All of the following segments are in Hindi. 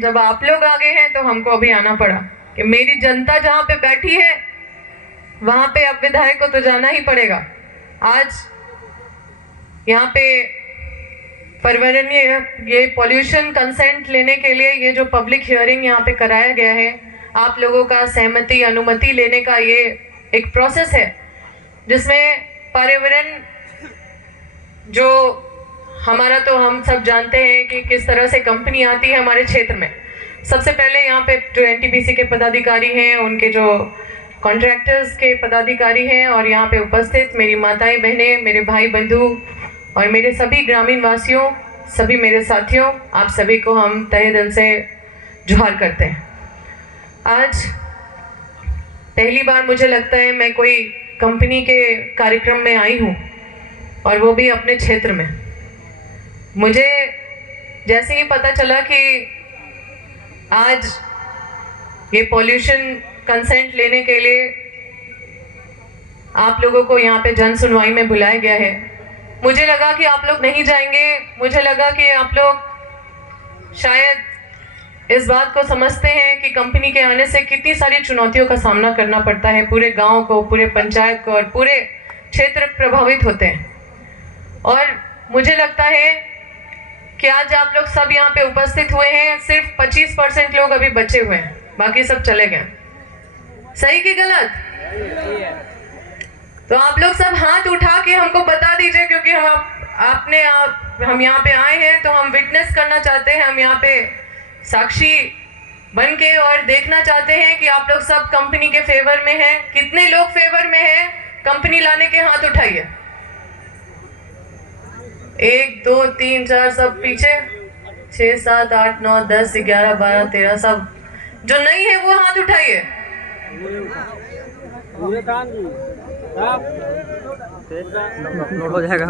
जब आप लोग आगे हैं तो हमको अभी आना पड़ा कि मेरी जनता जहाँ पे बैठी है वहाँ पे अब विधायक को तो जाना ही पड़ेगा। आज यहाँ पे पर्यावरणीय ये पॉल्यूशन कंसेंट लेने के लिए ये जो पब्लिक हियरिंग यहाँ पे कराया गया है, आप लोगों का सहमति अनुमति लेने का ये एक प्रोसेस है जिसमें पर्यावरण जो हमारा तो हम सब जानते हैं कि किस तरह से कंपनी आती है हमारे क्षेत्र में। सबसे पहले यहाँ पे जो एनटीपीसी के पदाधिकारी हैं, उनके जो कॉन्ट्रैक्टर्स के पदाधिकारी हैं और यहाँ पे उपस्थित मेरी माताएं बहनें, मेरे भाई बंधु और मेरे सभी ग्रामीण वासियों, सभी मेरे साथियों, आप सभी को हम तहे दिल से जोहार करते हैं। आज पहली बार मुझे लगता है मैं कोई कंपनी के कार्यक्रम में आई हूँ और वो भी अपने क्षेत्र में। मुझे जैसे ही पता चला कि आज ये पॉल्यूशन कंसेंट लेने के लिए आप लोगों को यहाँ पे जन सुनवाई में बुलाया गया है, मुझे लगा कि आप लोग नहीं जाएंगे। मुझे लगा कि आप लोग शायद इस बात को समझते हैं कि कंपनी के आने से कितनी सारी चुनौतियों का सामना करना पड़ता है, पूरे गांव को, पूरे पंचायत को और पूरे क्षेत्र प्रभावित होते हैं। और मुझे लगता है कि आज आप लोग सब यहाँ पे उपस्थित हुए हैं, सिर्फ 25% लोग अभी बचे हुए हैं, बाकी सब चले गए। सही कि गलत? तो आप लोग सब हाथ उठा के हमको बता दीजिए, क्योंकि हम यहाँ पे आए हैं तो हम विटनेस करना चाहते हैं, हम यहाँ पे साक्षी बन के और देखना चाहते हैं कि आप लोग सब कंपनी के फेवर में हैं। कितने लोग फेवर में हैं कंपनी लाने के? हाथ उठाइए। 1 2 3 4 सब पीछे, 6 7 8 9 10 11 12 13 सब जो नहीं है वो हाथ उठाइए। अपलोड हो जाएगा।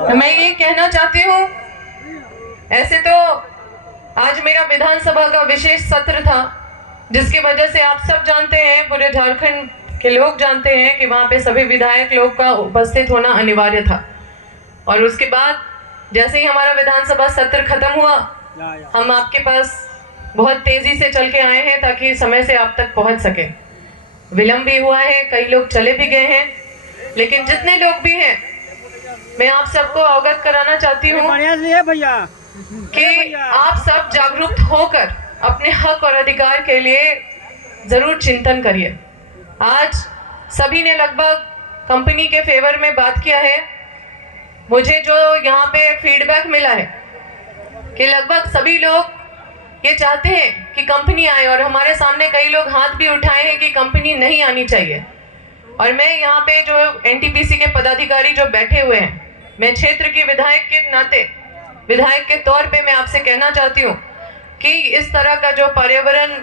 तो मैं ये कहना चाहती हूँ, ऐसे तो आज मेरा विधानसभा का विशेष सत्र था जिसकी वजह से आप सब जानते हैं, पूरे झारखंड के लोग जानते हैं कि वहाँ पे सभी विधायक लोग का उपस्थित होना अनिवार्य था। और उसके बाद जैसे ही हमारा विधानसभा सत्र खत्म हुआ, हम आपके पास बहुत तेजी से चल के आए हैं ताकि समय से आप तक पहुंच सके। विलंब भी हुआ है, कई लोग चले भी गए हैं, लेकिन जितने लोग भी हैं मैं आप सबको अवगत कराना चाहती हूँ कि आप सब जागरूक होकर अपने हक और अधिकार के लिए जरूर चिंतन करिए। आज सभी ने लगभग कंपनी के फेवर में बात किया है। मुझे जो यहाँ पे फीडबैक मिला है कि लगभग सभी लोग ये चाहते हैं कि कंपनी आए, और हमारे सामने कई लोग हाथ भी उठाए हैं कि कंपनी नहीं आनी चाहिए। और मैं यहाँ पे जो एनटीपीसी के पदाधिकारी जो बैठे हुए हैं, मैं क्षेत्र की विधायक के नाते, विधायक के तौर पे मैं आपसे कहना चाहती हूँ कि इस तरह का जो पर्यावरण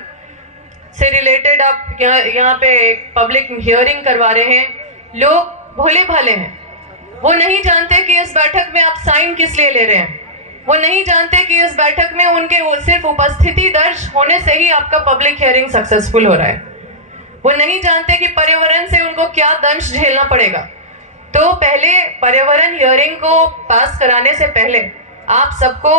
से रिलेटेड आप यहाँ पे पब्लिक हियरिंग करवा रहे हैं, लोग भोले भाले हैं, वो नहीं जानते कि इस बैठक में आप साइन किस लिए ले रहे हैं। वो नहीं जानते कि इस बैठक में उनके सिर्फ उपस्थिति दर्ज होने से ही आपका पब्लिक हियरिंग सक्सेसफुल हो रहा है। वो नहीं जानते कि पर्यावरण से उनको क्या दंश झेलना पड़ेगा। तो पहले पर्यावरण हियरिंग को पास कराने से पहले आप सबको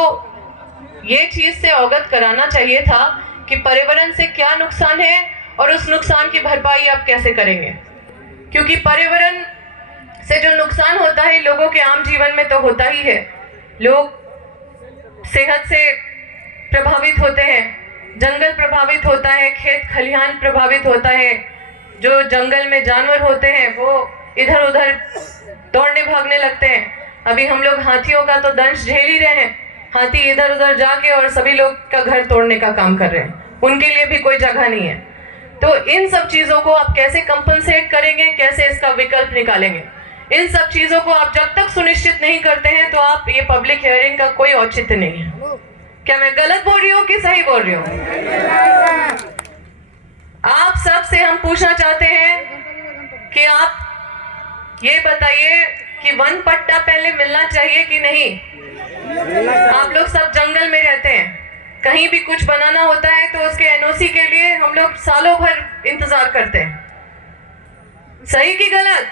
ये चीज से अवगत कराना चाहिए था कि पर्यावरण से क्या नुकसान है और उस नुकसान की भरपाई आप कैसे करेंगे। क्योंकि पर्यावरण से जो नुकसान होता है लोगों के आम जीवन में तो होता ही है। लोग सेहत से प्रभावित होते हैं, जंगल प्रभावित होता है, खेत खलिहान प्रभावित होता है, जो जंगल में जानवर होते हैं वो इधर उधर दौड़ने भागने लगते हैं। अभी हम लोग हाथियों का तो दंश झेल ही रहे हैं, हाथी इधर उधर जाके और सभी लोग का घर तोड़ने का काम कर रहे हैं, उनके लिए भी कोई जगह नहीं है। तो इन सब चीजों को आप कैसे कंपनसेट करेंगे, कैसे इसका विकल्प निकालेंगे, इन सब चीजों को आप जब तक सुनिश्चित नहीं करते हैं तो आप ये पब्लिक हियरिंग का कोई औचित्य नहीं है। क्या मैं गलत बोल रही हूँ कि सही बोल रही हूँ? आप सब से हम पूछना चाहते हैं कि आप ये बताइए कि वन पट्टा पहले मिलना चाहिए कि नहीं। आप लोग सब जंगल में रहते हैं, कहीं भी कुछ बनाना होता है तो उसके एनओसी के लिए हम लोग सालों भर इंतजार करते हैं। सही कि गलत?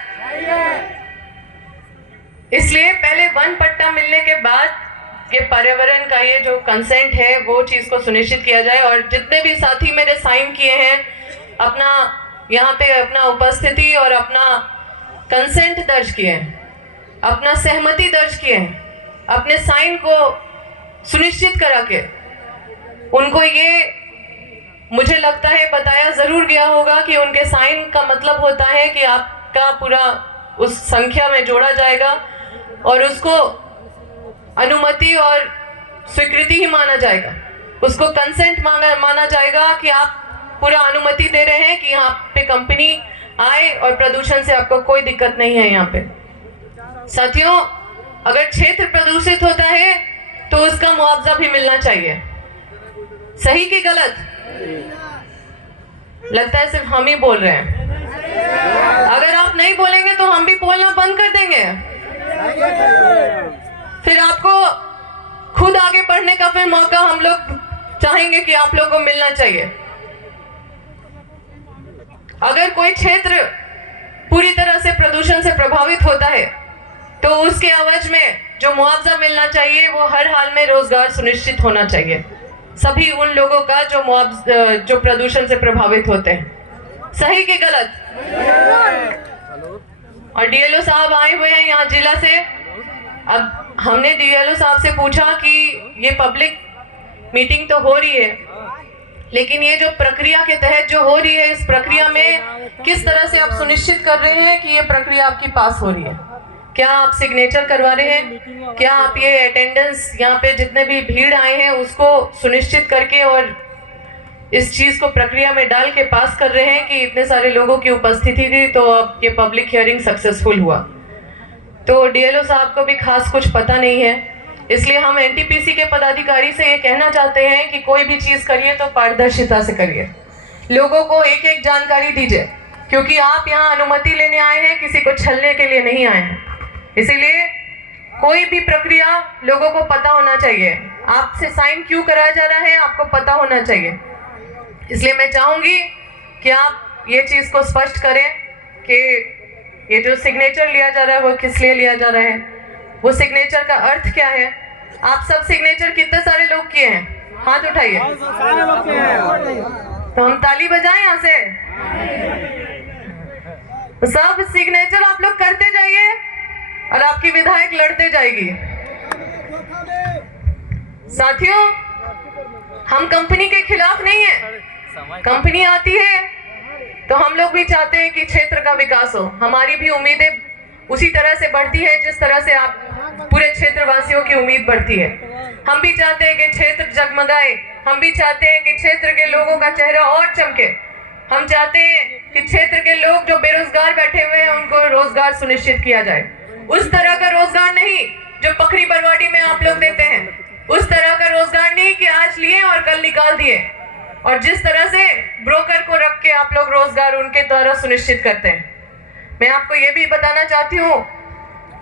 इसलिए पहले वन पट्टा मिलने के बाद ये पर्यावरण का ये जो कंसेंट है वो चीज़ को सुनिश्चित किया जाए। और जितने भी साथी मेरे साइन किए हैं, अपना यहाँ पे अपना उपस्थिति और अपना कंसेंट दर्ज किए हैं, अपना सहमति दर्ज किए हैं, अपने साइन को सुनिश्चित करा के उनको ये मुझे लगता है बताया ज़रूर गया होगा कि उनके साइन का मतलब होता है कि आपका पूरा उस संख्या में जोड़ा जाएगा और उसको अनुमति और स्वीकृति ही माना जाएगा, उसको कंसेंट माना जाएगा कि आप पूरा अनुमति दे रहे हैं कि यहाँ पे कंपनी आए और प्रदूषण से आपको कोई दिक्कत नहीं है। यहाँ पे साथियों, अगर क्षेत्र प्रदूषित होता है तो उसका मुआवजा भी मिलना चाहिए। सही कि गलत? लगता है सिर्फ हम ही बोल रहे हैं। अगर आप नहीं बोलेंगे तो हम भी बोलना बंद कर देंगे, फिर आपको खुद आगे बढ़ने का फिर मौका हम लोग चाहेंगे कि आप लोगों को मिलना चाहिए। अगर कोई क्षेत्र पूरी तरह से प्रदूषण से प्रभावित होता है तो उसके एवज में जो मुआवजा मिलना चाहिए वो हर हाल में रोजगार सुनिश्चित होना चाहिए सभी उन लोगों का जो प्रदूषण से प्रभावित होते हैं। सही कि गलत? और डीएलओ साहब आए हुए हैं यहाँ जिला से। अब हमने डीएलओ साहब से पूछा कि ये पब्लिक मीटिंग तो हो रही है, लेकिन ये जो प्रक्रिया के तहत जो हो रही है, इस प्रक्रिया में किस तरह से आप सुनिश्चित कर रहे हैं कि ये प्रक्रिया आपकी पास हो रही है? क्या आप सिग्नेचर करवा रहे हैं? क्या आप ये अटेंडेंस यहाँ पे जितने भी भीड़ आए हैं उसको सुनिश्चित करके और इस चीज़ को प्रक्रिया में डाल के पास कर रहे हैं कि इतने सारे लोगों की उपस्थिति थी तो अब ये पब्लिक हियरिंग सक्सेसफुल हुआ? तो डीएलओ साहब को भी खास कुछ पता नहीं है, इसलिए हम एनटीपीसी के पदाधिकारी से ये कहना चाहते हैं कि कोई भी चीज़ करिए तो पारदर्शिता से करिए, लोगों को एक एक जानकारी दीजिए, क्योंकि आप यहाँ अनुमति लेने आए हैं, किसी को छलने के लिए नहीं आए हैं। इसीलिए कोई भी प्रक्रिया लोगों को पता होना चाहिए। आपसे साइन क्यों कराया जा रहा है आपको पता होना चाहिए। इसलिए मैं चाहूँगी कि आप ये चीज़ को स्पष्ट करें कि ये जो सिग्नेचर लिया जा रहा है वो किस लिए लिया जा रहा है, वो सिग्नेचर का अर्थ क्या है। आप सब सिग्नेचर कितने सारे लोग किए हैं? हाथ उठाइए तो हम ताली बजाएं यहाँ से। सब सिग्नेचर आप लोग करते जाइए और आपकी विधायक लड़ते जाएगी। साथियों, हम कंपनी के खिलाफ नहीं है। कंपनी आती है तो हम लोग भी चाहते हैं कि क्षेत्र का विकास हो। हमारी भी उम्मीदें उसी तरह से बढ़ती है जिस तरह से आप पूरे क्षेत्रवासियों की उम्मीद बढ़ती है। हम भी चाहते हैं कि क्षेत्र जगमगाए, हम भी चाहते हैं कि क्षेत्र के लोगों का चेहरा और चमके। हम चाहते हैं कि क्षेत्र के लोग जो बेरोजगार बैठे हुए हैं उनको रोजगार सुनिश्चित किया जाए। उस तरह का रोजगार नहीं जो पखरी बरवाडी में आप लोग देते हैं, उस तरह का रोजगार नहीं कि आज लिए और कल निकाल दिए, और जिस तरह से ब्रोकर को रख के आप लोग रोजगार उनके द्वारा सुनिश्चित करते हैं। मैं आपको ये भी बताना चाहती हूँ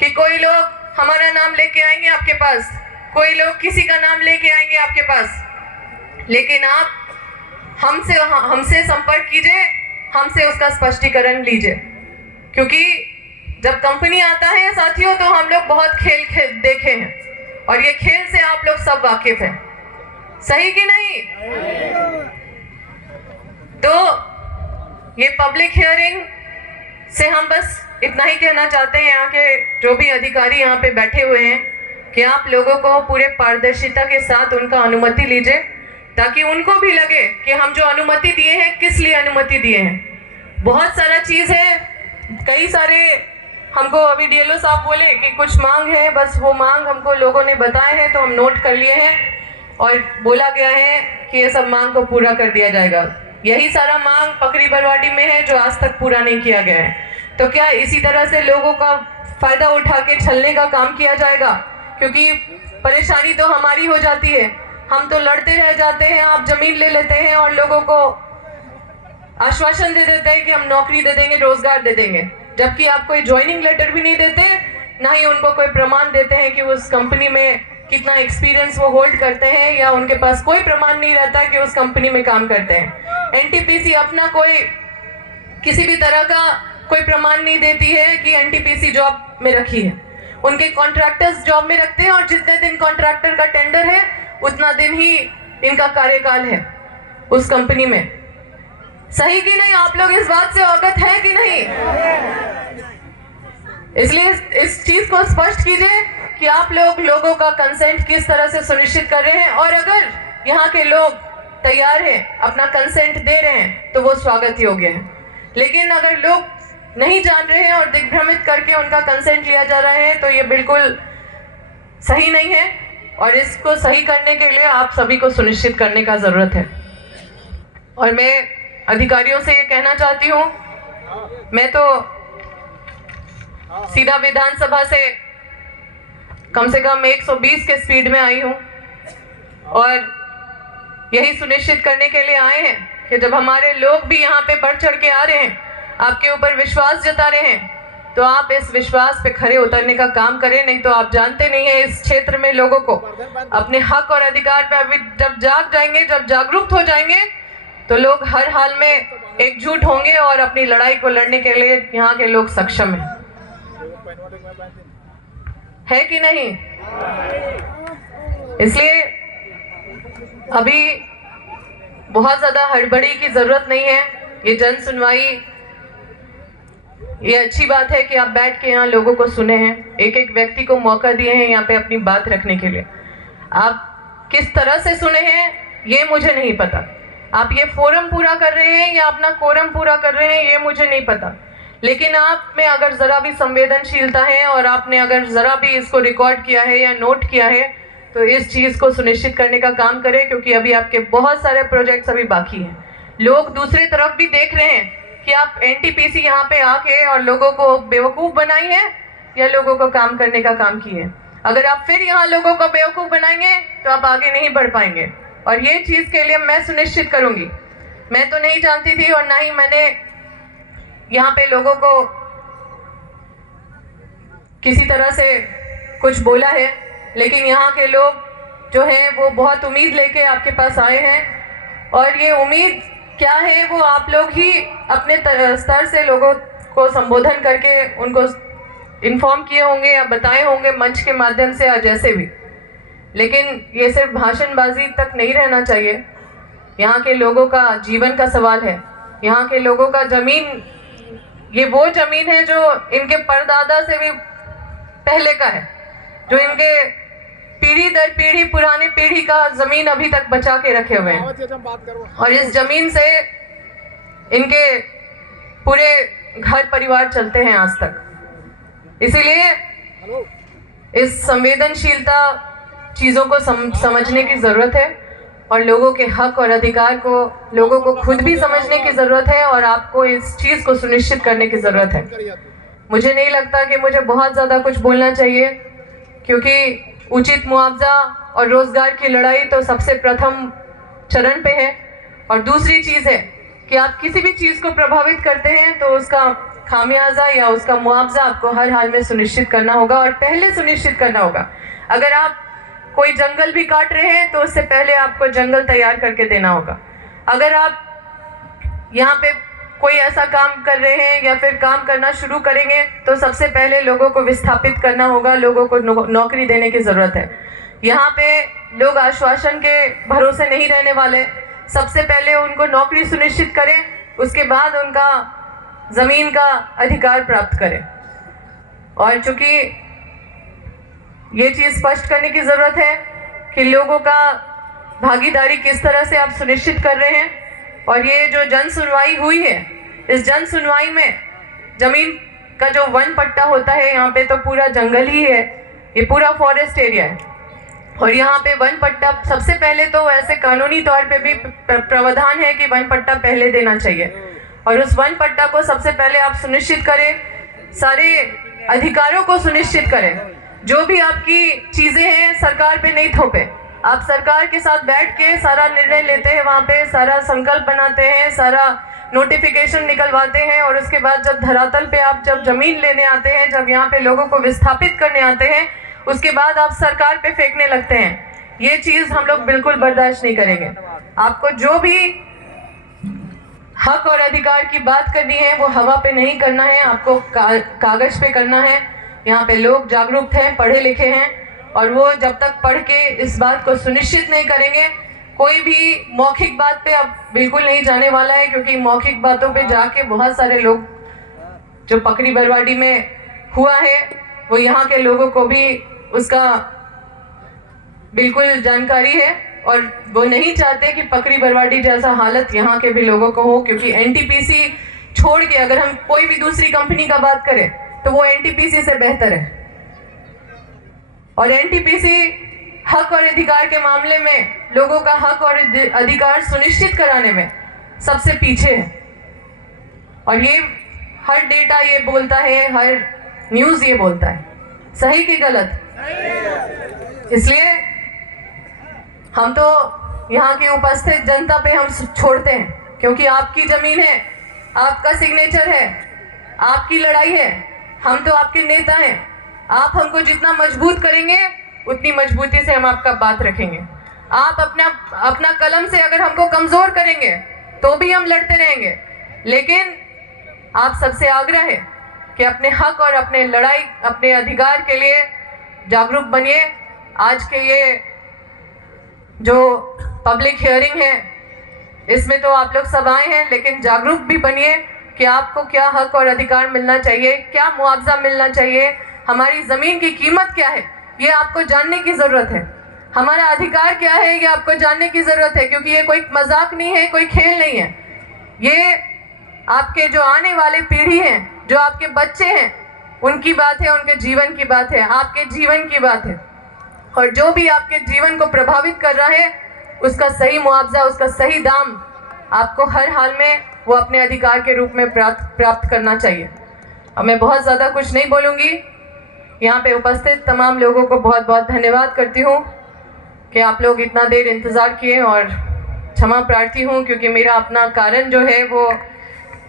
कि कोई लोग हमारा नाम लेके आएंगे आपके पास, कोई लोग किसी का नाम लेके आएंगे आपके पास, लेकिन आप हमसे संपर्क कीजिए, हमसे उसका स्पष्टीकरण लीजिए। क्योंकि जब कंपनी आता है साथियों तो हम लोग बहुत खेल देखे हैं और ये खेल से आप लोग सब वाकिफ हैं। सही कि नहीं? तो ये पब्लिक हियरिंग से हम बस इतना ही कहना चाहते हैं यहाँ के जो भी अधिकारी यहाँ पे बैठे हुए हैं कि आप लोगों को पूरे पारदर्शिता के साथ उनका अनुमति लीजिए, ताकि उनको भी लगे कि हम जो अनुमति दिए हैं किस लिए अनुमति दिए हैं। बहुत सारा चीज़ है, कई सारे हमको अभी डीएलओ साहब बोले कि कुछ मांग है, बस वो मांग हमको लोगों ने बताए हैं तो हम नोट कर लिए हैं और बोला गया है कि ये सब मांग को पूरा कर दिया जाएगा। यही सारा मांग पखरी बरवाडी में है जो आज तक पूरा नहीं किया गया है। तो क्या इसी तरह से लोगों का फायदा उठा के छलने का काम किया जाएगा? क्योंकि परेशानी तो हमारी हो जाती है, हम तो लड़ते रह जाते हैं, आप जमीन ले लेते हैं और लोगों को आश्वासन दे देते हैं कि हम नौकरी दे देंगे, रोजगार दे देंगे, जबकि आप कोई ज्वाइनिंग लेटर भी नहीं देते, ना ही उनको कोई प्रमाण देते हैं कि उस कंपनी में कितना एक्सपीरियंस वो होल्ड करते हैं, या उनके पास कोई प्रमाण नहीं रहता कि उस कंपनी में काम करते हैं। एनटीपीसी अपना कोई किसी भी तरह का कोई प्रमाण नहीं देती है कि एनटीपीसी जॉब में रखी है। उनके कॉन्ट्रैक्टर्स जॉब में रखते हैं और जितने दिन कॉन्ट्रैक्टर का टेंडर है उतना दिन ही इनका कार्यकाल है उस कंपनी में। सही कि नहीं? आप लोग इस बात से अवगत हैं कि नहीं? इसलिए इस चीज को स्पष्ट कीजिए कि आप लोगों का कंसेंट किस तरह से सुनिश्चित कर रहे हैं, और अगर यहाँ के लोग तैयार हैं, अपना कंसेंट दे रहे हैं, तो वो स्वागत योग्य है। लेकिन अगर लोग नहीं जान रहे हैं और दिग्भ्रमित करके उनका कंसेंट लिया जा रहा है तो ये बिल्कुल सही नहीं है, और इसको सही करने के लिए आप सभी को सुनिश्चित करने का जरूरत है। और मैं अधिकारियों से ये कहना चाहती हूँ, मैं तो सीधा विधानसभा से कम 120 के स्पीड में आई हूँ, और यही सुनिश्चित करने के लिए आए हैं कि जब हमारे लोग भी यहाँ पे बढ़ चढ़ के आ रहे हैं, आपके ऊपर विश्वास जता रहे हैं, तो आप इस विश्वास पे खरे उतरने का काम करें। नहीं तो आप जानते नहीं है, इस क्षेत्र में लोगों को अपने हक और अधिकार पे अभी जब जाग जाएंगे, जब जागरूक हो जाएंगे, तो लोग हर हाल में एकजुट होंगे और अपनी लड़ाई को लड़ने के लिए यहाँ के लोग सक्षम हैं। है कि नहीं? इसलिए अभी बहुत ज्यादा हड़बड़ी की जरूरत नहीं है। ये जन सुनवाई, ये अच्छी बात है कि आप बैठ के यहाँ लोगों को सुने हैं, एक एक व्यक्ति को मौका दिए हैं यहाँ पे अपनी बात रखने के लिए। आप किस तरह से सुने हैं ये मुझे नहीं पता, आप ये फोरम पूरा कर रहे हैं या अपना कोरम पूरा कर रहे हैं ये मुझे नहीं पता, लेकिन आप में अगर ज़रा भी संवेदनशीलता है और आपने अगर ज़रा भी इसको रिकॉर्ड किया है या नोट किया है, तो इस चीज़ को सुनिश्चित करने का काम करें, क्योंकि अभी आपके बहुत सारे प्रोजेक्ट्स अभी बाकी हैं। लोग दूसरी तरफ भी देख रहे हैं कि आप एनटीपीसी यहाँ पे आके और लोगों को बेवकूफ़ बनाई है या लोगों को काम करने का काम किए हैं। अगर आप फिर यहाँ लोगों को बेवकूफ़ बनाएंगे तो आप आगे नहीं बढ़ पाएंगे, और ये चीज़ के लिए मैं सुनिश्चित करूँगी। मैं तो नहीं जानती थी और ना ही मैंने यहाँ पे लोगों को किसी तरह से कुछ बोला है, लेकिन यहाँ के लोग जो हैं वो बहुत उम्मीद लेके आपके पास आए हैं, और ये उम्मीद क्या है वो आप लोग ही अपने स्तर से लोगों को संबोधन करके उनको इन्फॉर्म किए होंगे या बताए होंगे मंच के माध्यम से या जैसे भी। लेकिन ये सिर्फ भाषणबाजी तक नहीं रहना चाहिए। यहाँ के लोगों का जीवन का सवाल है, यहाँ के लोगों का ज़मीन, ये वो ज़मीन है जो इनके परदादा से भी पहले का है, जो इनके पीढ़ी दर पीढ़ी पुराने पीढ़ी का ज़मीन अभी तक बचा के रखे हुए हैं, और इस ज़मीन से इनके पूरे घर परिवार चलते हैं आज तक। इसीलिए इस संवेदनशीलता चीज़ों को समझने की ज़रूरत है, और लोगों के हक और अधिकार को लोगों को खुद भी समझने की ज़रूरत है, और आपको इस चीज़ को सुनिश्चित करने की ज़रूरत है। मुझे नहीं लगता कि मुझे बहुत ज़्यादा कुछ बोलना चाहिए, क्योंकि उचित मुआवजा और रोज़गार की लड़ाई तो सबसे प्रथम चरण पे है, और दूसरी चीज़ है कि आप किसी भी चीज़ को प्रभावित करते हैं तो उसका खामियाजा या उसका मुआवजा आपको हर हाल में सुनिश्चित करना होगा, और पहले सुनिश्चित करना होगा। अगर आप कोई जंगल भी काट रहे हैं तो उससे पहले आपको जंगल तैयार करके देना होगा। अगर आप यहाँ पे कोई ऐसा काम कर रहे हैं या फिर काम करना शुरू करेंगे तो सबसे पहले लोगों को विस्थापित करना होगा, लोगों को नौकरी देने की ज़रूरत है। यहाँ पे लोग आश्वासन के भरोसे नहीं रहने वाले, सबसे पहले उनको नौकरी सुनिश्चित करें, उसके बाद उनका ज़मीन का अधिकार प्राप्त करें। और चूँकि ये चीज़ स्पष्ट करने की ज़रूरत है कि लोगों का भागीदारी किस तरह से आप सुनिश्चित कर रहे हैं। और ये जो जन सुनवाई हुई है, इस जन सुनवाई में ज़मीन का जो वन पट्टा होता है, यहाँ पे तो पूरा जंगल ही है, ये पूरा फॉरेस्ट एरिया है, और यहाँ पे वन पट्टा सबसे पहले तो ऐसे कानूनी तौर पे भी प्रावधान है कि वन पट्टा पहले देना चाहिए, और उस वन पट्टा को सबसे पहले आप सुनिश्चित करें, सारे अधिकारों को सुनिश्चित करें। जो भी आपकी चीज़ें हैं सरकार पे नहीं थोपे, आप सरकार के साथ बैठ के सारा निर्णय लेते हैं, वहाँ पे सारा संकल्प बनाते हैं, सारा नोटिफिकेशन निकलवाते हैं, और उसके बाद जब धरातल पे आप जब ज़मीन लेने आते हैं, जब यहाँ पे लोगों को विस्थापित करने आते हैं, उसके बाद आप सरकार पे फेंकने लगते हैं। ये चीज़ हम लोग बिल्कुल बर्दाश्त नहीं करेंगे। आपको जो भी हक और अधिकार की बात करनी है वो हवा पे नहीं करना है, आपको कागज़ पे करना है, यहाँ पे लोग जागरूक हैं, पढ़े लिखे हैं, और वो जब तक पढ़ के इस बात को सुनिश्चित नहीं करेंगे, कोई भी मौखिक बात पे अब बिल्कुल नहीं जाने वाला है, क्योंकि मौखिक बातों पे जाके बहुत सारे लोग जो पकड़ी बरवाडी में हुआ है वो यहाँ के लोगों को भी उसका बिल्कुल जानकारी है, और वो नहीं चाहते कि पकड़ी बरवाडी जैसा हालत यहाँ के भी लोगों को हो, क्योंकि एनटीपीसी छोड़ के अगर हम कोई भी दूसरी कंपनी का बात करें तो वो एनटीपीसी से बेहतर है। और एनटीपीसी हक और अधिकार के मामले में, लोगों का हक और अधिकार सुनिश्चित कराने में सबसे पीछे है। और ये हर डेटा ये बोलता है, हर न्यूज़ ये बोलता है, सही कि गलत। इसलिए हम तो यहाँ की उपस्थित जनता पे हम छोड़ते हैं, क्योंकि आपकी ज़मीन है, आपका सिग्नेचर है, आपकी लड़ाई है, हम तो आपके नेता हैं। आप हमको जितना मजबूत करेंगे उतनी मजबूती से हम आपका बात रखेंगे। आप अपना कलम से अगर हमको कमज़ोर करेंगे तो भी हम लड़ते रहेंगे, लेकिन आप सबसे आग्रह है कि अपने हक और अपने लड़ाई, अपने अधिकार के लिए जागरूक बनिए। आज के ये जो पब्लिक हियरिंग है इसमें तो आप लोग सब आए हैं, लेकिन जागरूक भी बनिए कि आपको क्या हक और अधिकार मिलना चाहिए, क्या मुआवजा मिलना चाहिए, हमारी ज़मीन की कीमत क्या है, ये आपको जानने की ज़रूरत है। हमारा अधिकार क्या है ये आपको जानने की ज़रूरत है, क्योंकि ये कोई मजाक नहीं है, कोई खेल नहीं है। ये आपके जो आने वाले पीढ़ी हैं, जो आपके बच्चे हैं, उनकी बात है, उनके जीवन की बात है, आपके जीवन की बात है। और जो भी आपके जीवन को प्रभावित कर रहा है उसका सही मुआवजा, उसका सही दाम आपको हर हाल में वो अपने अधिकार के रूप में प्राप्त करना चाहिए। अब मैं बहुत ज़्यादा कुछ नहीं बोलूँगी। यहाँ पे उपस्थित तमाम लोगों को बहुत बहुत धन्यवाद करती हूँ कि आप लोग इतना देर इंतज़ार किए, और क्षमा प्रार्थी हूँ क्योंकि मेरा अपना कारण जो है वो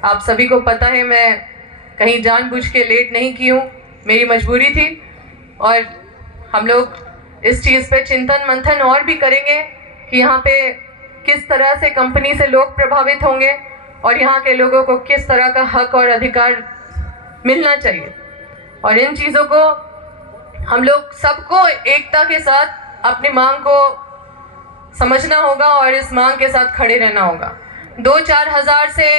आप सभी को पता है। मैं कहीं जानबूझ के लेट नहीं की हूँ, मेरी मजबूरी थी। और हम लोग इस चीज़ पे चिंतन मंथन और भी करेंगे कि यहाँ पे किस तरह से कंपनी से लोग प्रभावित होंगे और यहाँ के लोगों को किस तरह का हक और अधिकार मिलना चाहिए। और इन चीज़ों को हम लोग सबको एकता के साथ अपनी मांग को समझना होगा और इस मांग के साथ खड़े रहना होगा। 2-4 हज़ार से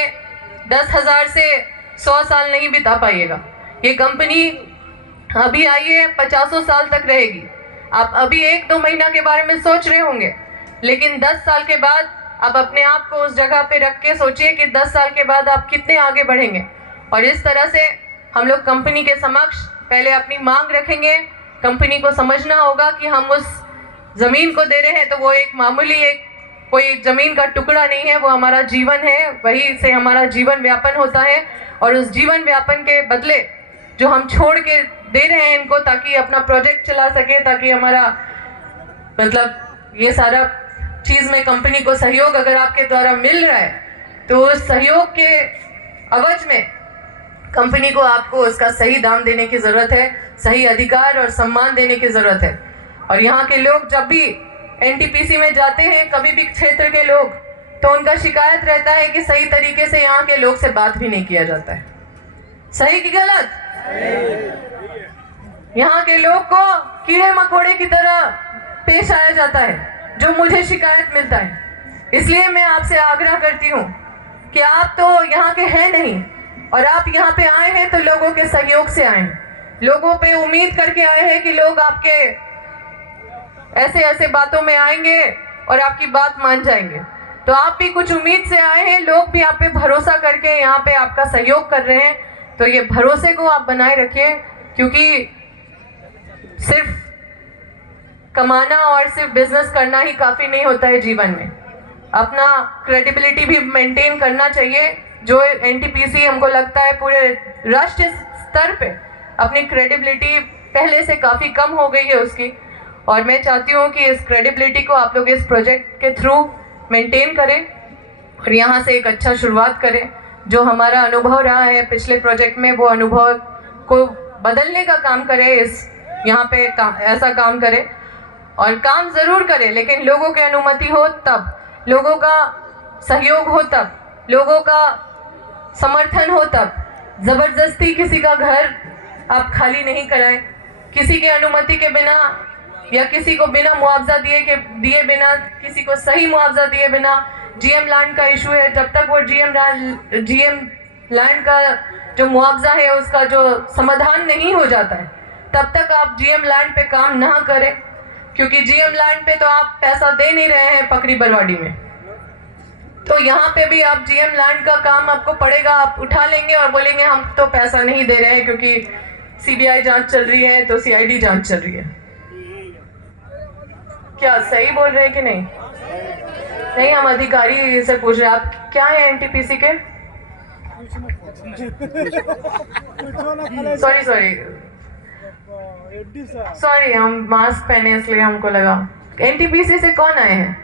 10,000 से 100 साल नहीं बिता पाइएगा। ये कंपनी अभी आई है, 50 साल तक रहेगी। आप अभी 1-2 महीना के बारे में सोच रहे होंगे, लेकिन 10 साल के बाद आप अपने आप को उस जगह पे रख के सोचिए कि 10 साल के बाद आप कितने आगे बढ़ेंगे। और इस तरह से हम लोग कंपनी के समक्ष पहले अपनी मांग रखेंगे। कंपनी को समझना होगा कि हम उस ज़मीन को दे रहे हैं तो वो एक मामूली कोई ज़मीन का टुकड़ा नहीं है, वो हमारा जीवन है, वही से हमारा जीवन व्यापन होता है। और उस जीवन व्यापन के बदले जो हम छोड़ के दे रहे हैं इनको, ताकि अपना प्रोजेक्ट चला सके, ताकि हमारा मतलब ये सारा चीज़ में कंपनी को सहयोग अगर आपके द्वारा मिल रहा है तो उस सहयोग के अवज में कंपनी को आपको उसका सही दाम देने की ज़रूरत है, सही अधिकार और सम्मान देने की ज़रूरत है। और यहाँ के लोग जब भी एनटीपीसी में जाते हैं, कभी भी क्षेत्र के लोग, तो उनका शिकायत रहता है कि सही तरीके से यहाँ के लोग से बात भी नहीं किया जाता है। सही कि गलत? यहाँ के लोग को कीड़े मकोड़े की तरह पेश आया जाता है, जो मुझे शिकायत मिलता है। इसलिए मैं आपसे आग्रह करती हूँ कि आप तो यहाँ के हैं नहीं, और आप यहाँ पे आए हैं तो लोगों के सहयोग से आए हैं, लोगों पे उम्मीद करके आए हैं कि लोग आपके ऐसे ऐसे बातों में आएंगे और आपकी बात मान जाएंगे। तो आप भी कुछ उम्मीद से आए हैं, लोग भी आप पे भरोसा करके यहाँ पे आपका सहयोग कर रहे हैं। तो ये भरोसे को आप बनाए रखिए, क्योंकि सिर्फ कमाना और सिर्फ बिजनेस करना ही काफ़ी नहीं होता है जीवन में। अपना क्रेडिबिलिटी भी मेंटेन करना चाहिए, जो एनटीपीसी हमको लगता है पूरे राष्ट्रीय स्तर पे अपनी क्रेडिबिलिटी पहले से काफ़ी कम हो गई है उसकी। और मैं चाहती हूँ कि इस क्रेडिबिलिटी को आप लोग इस प्रोजेक्ट के थ्रू मेंटेन करें और यहाँ से एक अच्छा शुरुआत करें। जो हमारा अनुभव रहा है पिछले प्रोजेक्ट में, वो अनुभव को बदलने का काम करें, इस यहाँ पे ऐसा काम करें। और काम ज़रूर करें, लेकिन लोगों की अनुमति हो तब, लोगों का सहयोग हो तब, लोगों का समर्थन हो तब। ज़बरदस्ती किसी का घर आप खाली नहीं कराएं, किसी के अनुमति के बिना या किसी को बिना मुआवजा दिए बिना, किसी को सही मुआवजा दिए बिना। जीएम लैंड का इशू है, जब तक वो जीएम लैंड का जो मुआवजा है उसका जो समाधान नहीं हो जाता है, तब तक आप जीएम लैंड पे काम ना करें, क्योंकि जीएम लैंड पे तो आप पैसा दे नहीं रहे हैं पकड़ी बरवाड़ी में। तो यहाँ पे भी आप जीएम लैंड का काम आपको पड़ेगा, आप उठा लेंगे और बोलेंगे हम तो पैसा नहीं दे रहे हैं क्योंकि सीबीआई जांच चल रही है, तो सीआईडी जांच चल रही है। क्या सही बोल रहे हैं कि नहीं? नहीं, हम अधिकारी से पूछ रहे हैं आप क्या है एनटीपीसी के? सॉरी, हम मास्क पहने इसलिए हमको लगा। एनटीपीसी से कौन आए हैं?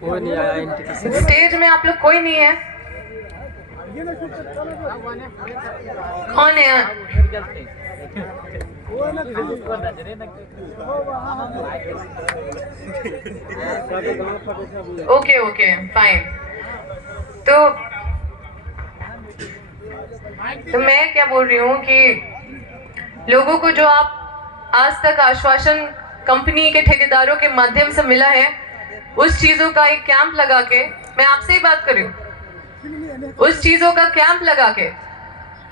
कोई नहीं आया एनटीपीसी। स्टेज में आप लोग कोई नहीं है? कौन है? Okay fine. तो मैं क्या बोल रही हूँ कि लोगों को जो आप आज तक आश्वासन कंपनी के ठेकेदारों के माध्यम से मिला है, उस चीजों का एक कैंप लगा के, मैं आपसे ही बात कर रही हूँ, उस चीजों का कैंप लगा के,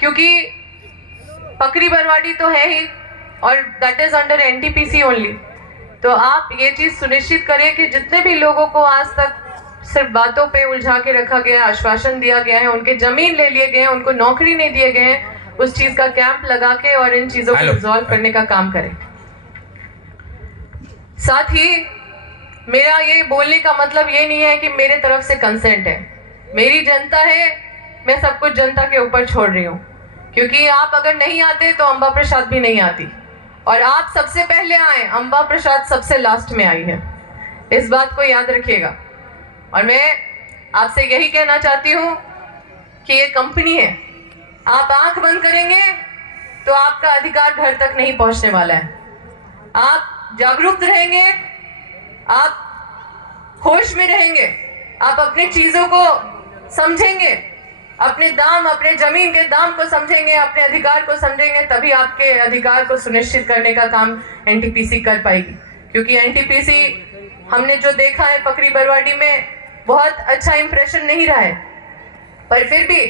क्योंकि पकड़ी बरवाड़ी तो है ही और that is under NTPC only. तो आप ये चीज सुनिश्चित करें कि जितने भी लोगों को आज तक सिर्फ बातों पे उलझा के रखा गया, आश्वासन दिया गया है, उनके जमीन ले लिए गए हैं, उनको नौकरी नहीं दिए गए हैं, उस चीज का कैंप लगा के और इन चीजों को रिजॉल्व करने का काम करें। साथ ही मेरा ये बोलने का मतलब ये नहीं है कि मेरे तरफ से कंसेंट है, मेरी जनता है, मैं सब कुछ जनता के ऊपर छोड़ रही हूँ, क्योंकि आप अगर नहीं आते तो अम्बा प्रसाद भी नहीं आती, और आप सबसे पहले आए, अम्बा प्रसाद सबसे लास्ट में आई है, इस बात को याद रखिएगा। और मैं आपसे यही कहना चाहती हूँ कि ये कंपनी है, आप आंख बंद करेंगे तो आपका अधिकार घर तक नहीं पहुंचने वाला है। आप जागरूक रहेंगे, आप होश में रहेंगे, आप अपनी चीजों को समझेंगे, अपने दाम, अपने जमीन के दाम को समझेंगे, अपने अधिकार को समझेंगे, तभी आपके अधिकार को सुनिश्चित करने का काम एनटीपीसी कर पाएगी। क्योंकि एनटीपीसी हमने जो देखा है पकड़ी बरवाड़ी में बहुत अच्छा इंप्रेशन नहीं रहा है, पर फिर भी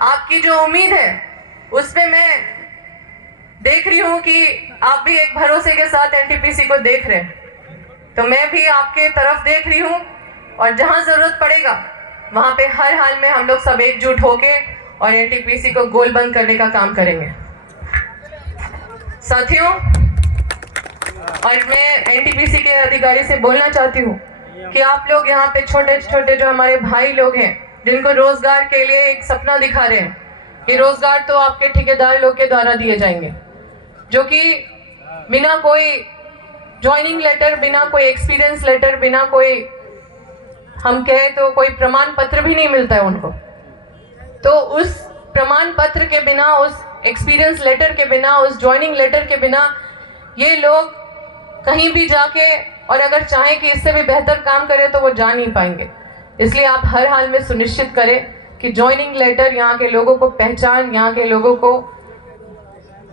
आपकी जो उम्मीद है उसमें मैं देख रही हूँ कि आप भी एक भरोसे के साथ एनटीपीसी को देख रहे हैं, तो मैं भी आपके तरफ देख रही हूँ, और जहाँ जरूरत पड़ेगा वहाँ पे हर हाल में हम लोग सब एकजुट होके और एनटीपीसी को गोल बंद करने का काम करेंगे। साथियों, और मैं एनटीपीसी के अधिकारी से बोलना चाहती हूँ कि आप लोग यहाँ पे छोटे छोटे जो हमारे भाई लोग हैं, जिनको रोजगार के लिए एक सपना दिखा रहे हैं, ये रोजगार तो आपके ठेकेदार लोग के द्वारा दिए जाएंगे, जो कि बिना कोई ज्वाइनिंग लेटर, बिना कोई एक्सपीरियंस लेटर, बिना कोई, हम कहें तो कोई प्रमाण पत्र भी नहीं मिलता है उनको। तो उस प्रमाण पत्र के बिना, उस एक्सपीरियंस लेटर के बिना, उस ज्वाइनिंग लेटर के बिना ये लोग कहीं भी जाके और अगर चाहें कि इससे भी बेहतर काम करें तो वो जा नहीं पाएंगे। इसलिए आप हर हाल में सुनिश्चित करें कि ज्वाइनिंग लेटर, यहाँ के लोगों को पहचान, यहाँ के लोगों को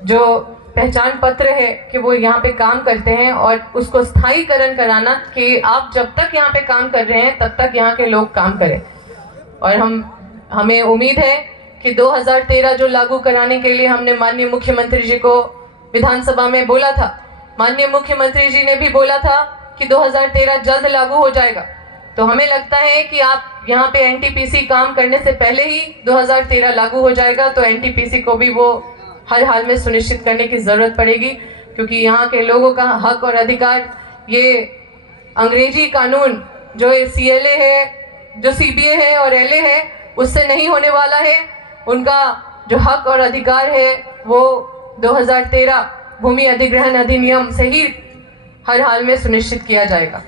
जो पहचान पत्र है कि वो यहाँ पे काम करते हैं, और उसको स्थायीकरण कराना कि आप जब तक यहाँ पे काम कर रहे हैं तब तक यहाँ के लोग काम करें। और हमें उम्मीद है कि 2013 जो लागू कराने के लिए हमने माननीय मुख्यमंत्री जी को विधानसभा में बोला था, माननीय मुख्यमंत्री जी ने भी बोला था कि 2013 जल्द लागू हो जाएगा। तो हमें लगता है कि आप यहाँ पे एनटीपीसी काम करने से पहले ही 2013 लागू हो जाएगा, तो एनटीपीसी को भी वो हर हाल में सुनिश्चित करने की ज़रूरत पड़ेगी, क्योंकि यहाँ के लोगों का हक और अधिकार, ये अंग्रेजी कानून जो CLA है, जो CBA है और LA है, उससे नहीं होने वाला है। उनका जो हक और अधिकार है वो 2013 भूमि अधिग्रहण अधिनियम से ही हर हाल में सुनिश्चित किया जाएगा।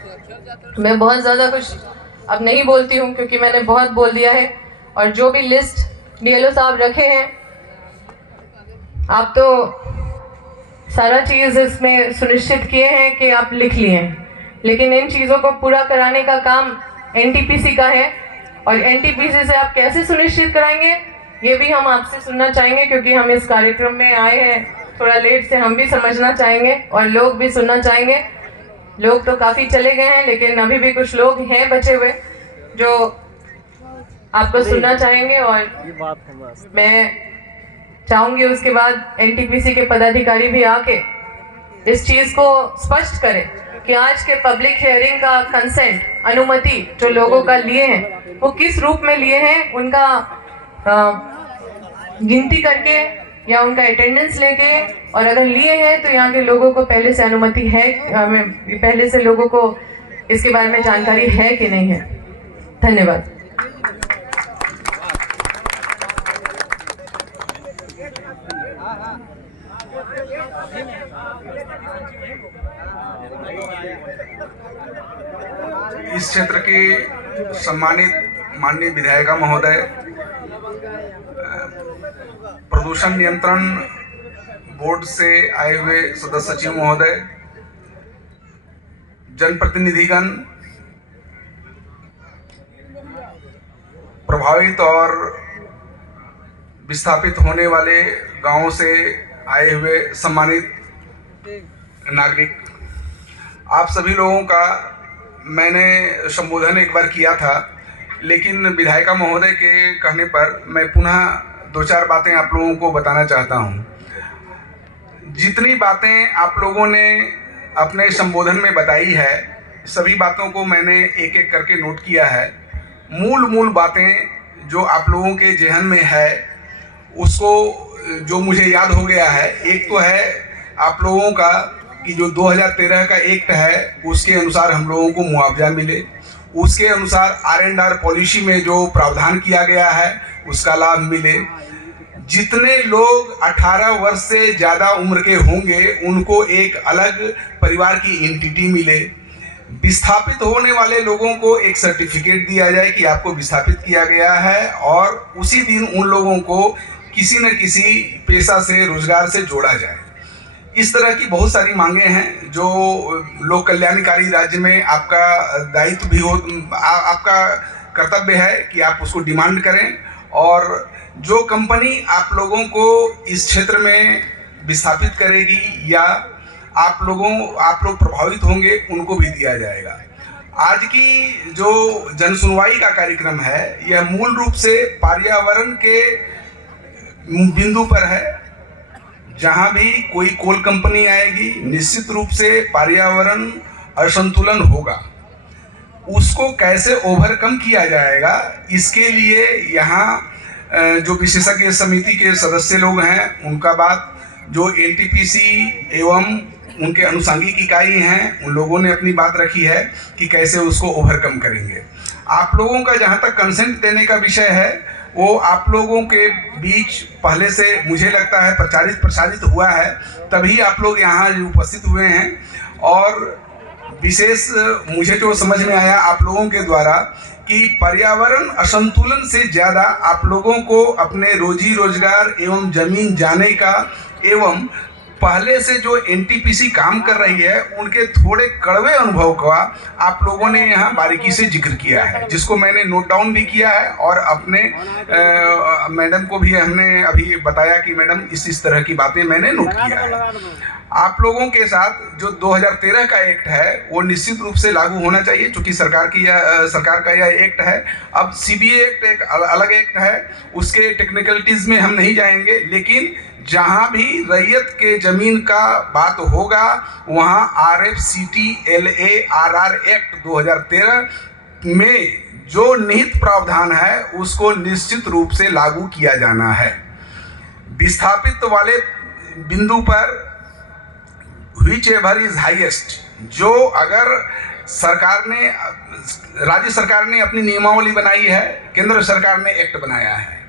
मैं बहुत ज़्यादा कुछ अब नहीं बोलती हूँ, क्योंकि मैंने बहुत बोल दिया है, और जो भी लिस्ट DLO साहब रखे हैं, आप तो सारा चीज़ इसमें सुनिश्चित किए हैं कि आप लिख लिए हैं, लेकिन इन चीज़ों को पूरा कराने का काम एनटीपीसी का है। और एनटीपीसी से आप कैसे सुनिश्चित कराएंगे ये भी हम आपसे सुनना चाहेंगे, क्योंकि हम इस कार्यक्रम में आए हैं थोड़ा लेट से, हम भी समझना चाहेंगे और लोग भी सुनना चाहेंगे। लोग तो काफ़ी चले गए हैं, लेकिन अभी भी कुछ लोग हैं बचे हुए जो आपको सुनना चाहेंगे। और ये बात है बस। मैं चाहूँगी उसके बाद एनटीपीसी के पदाधिकारी भी आके इस चीज़ को स्पष्ट करें कि आज के पब्लिक हियरिंग का कंसेंट, अनुमति जो लोगों का लिए हैं वो किस रूप में लिए हैं, उनका गिनती करके या उनका अटेंडेंस लेके, और अगर लिए हैं तो यहाँ के लोगों को पहले से अनुमति है, पहले से लोगों को इसके बारे में जानकारी है कि नहीं है। धन्यवाद। इस क्षेत्र की सम्मानित माननीय विधायिका महोदय, प्रदूषण नियंत्रण बोर्ड से आए हुए सदस्य सचिव महोदय, जनप्रतिनिधिगण, प्रभावित और विस्थापित होने वाले गांवों से आए हुए सम्मानित नागरिक, आप सभी लोगों का मैंने संबोधन एक बार किया था, लेकिन विधायिका महोदय के कहने पर मैं पुनः दो चार बातें आप लोगों को बताना चाहता हूं। जितनी बातें आप लोगों ने अपने संबोधन में बताई है, सभी बातों को मैंने एक एक करके नोट किया है। मूल बातें जो आप लोगों के जहन में है उसको जो मुझे याद हो गया है, एक तो है आप लोगों का कि जो 2013 का एक्ट है उसके अनुसार हम लोगों को मुआवजा मिले, उसके अनुसार R&R पॉलिसी में जो प्रावधान किया गया है उसका लाभ मिले। जितने लोग 18 वर्ष से ज़्यादा उम्र के होंगे उनको एक अलग परिवार की एंटिटी मिले। विस्थापित होने वाले लोगों को एक सर्टिफिकेट दिया जाए कि आपको विस्थापित किया गया है, और उसी दिन उन लोगों को किसी न किसी पेशा से, रोजगार से जोड़ा जाए। इस तरह की बहुत सारी मांगे हैं जो लोक कल्याणकारी राज्य में आपका दायित्व भी हो, आपका कर्तव्य है कि आप उसको डिमांड करें, और जो कंपनी आप लोगों को इस क्षेत्र में विस्थापित करेगी या आप लोग प्रभावित होंगे उनको भी दिया जाएगा। आज की जो जन सुनवाई का कार्यक्रम है यह मूल रूप से पर्यावरण के बिंदु पर है। जहां भी कोई कोल कंपनी आएगी निश्चित रूप से पर्यावरण असंतुलन होगा, उसको कैसे ओवरकम किया जाएगा इसके लिए यहाँ जो विशेषज्ञ समिति के सदस्य लोग हैं उनका बात, जो एनटीपीसी एवं उनके अनुषंगिक इकाई हैं उन लोगों ने अपनी बात रखी है कि कैसे उसको ओवरकम करेंगे। आप लोगों का जहाँ तक कंसेंट देने का विषय है वो आप लोगों के बीच पहले से मुझे लगता है प्रसारित हुआ है, तभी आप लोग यहाँ उपस्थित हुए हैं। और विशेष मुझे जो समझ में आया आप लोगों के द्वारा कि पर्यावरण असंतुलन से ज़्यादा आप लोगों को अपने रोजी रोजगार एवं जमीन जाने का, एवं पहले से जो एनटीपीसी काम कर रही है उनके थोड़े कड़वे अनुभव का आप लोगों ने यहाँ बारीकी से जिक्र किया है, जिसको मैंने नोट डाउन भी किया है और अपने मैडम को भी हमने अभी बताया कि मैडम इस तरह की बातें मैंने नोट किया है। आप लोगों के साथ जो 2013 का एक्ट है वो निश्चित रूप से लागू होना चाहिए, क्योंकि सरकार का यह एक्ट है। अब सीबीए एक्ट एक अलग एक्ट है, उसके टेक्निकलिटीज में हम नहीं जाएंगे, लेकिन जहां भी रैयत के जमीन का बात होगा वहां RFCTLA-RR एक्ट 2013 में जो निहित प्रावधान है उसको निश्चित रूप से लागू किया जाना है। विस्थापित वाले बिंदु पर व्हिच एवर इज हाईएस्ट, जो अगर राज्य सरकार ने अपनी नियमावली बनाई है, केंद्र सरकार ने एक्ट बनाया है,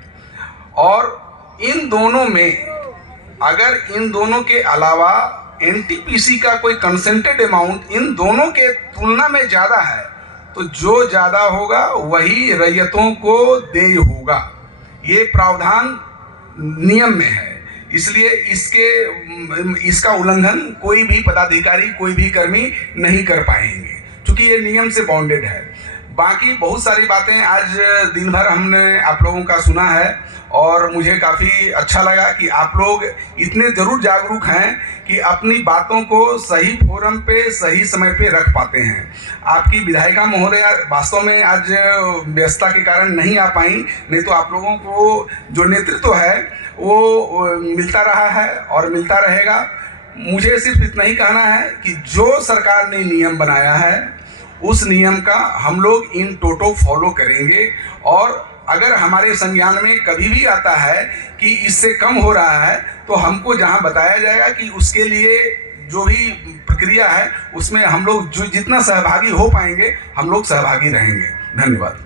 और इन दोनों में अगर इन दोनों के अलावा एनटीपीसी का कोई कंसेंटेड अमाउंट इन दोनों के तुलना में ज़्यादा है तो जो ज़्यादा होगा वही रैयतों को देय होगा। ये प्रावधान नियम में है, इसलिए इसका उल्लंघन कोई भी पदाधिकारी, कोई भी कर्मी नहीं कर पाएंगे, क्योंकि ये नियम से बाउंडेड है। बाकी बहुत सारी बातें आज दिन भर हमने आप लोगों का सुना है और मुझे काफ़ी अच्छा लगा कि आप लोग इतने ज़रूर जागरूक हैं कि अपनी बातों को सही फोरम पे सही समय पे रख पाते हैं। आपकी विधायिका महोदय वास्तव में आज व्यस्तता के कारण नहीं आ पाई, नहीं तो आप लोगों को जो नेतृत्व है वो मिलता रहा है और मिलता रहेगा। मुझे सिर्फ इतना ही कहना है कि जो सरकार ने नियम बनाया है उस नियम का हम लोग इन टोटो फॉलो करेंगे और अगर हमारे संज्ञान में कभी भी आता है कि इससे कम हो रहा है तो हमको जहां बताया जाएगा कि उसके लिए जो भी प्रक्रिया है उसमें हम लोग जो जितना सहभागी हो पाएंगे हम लोग सहभागी रहेंगे। धन्यवाद।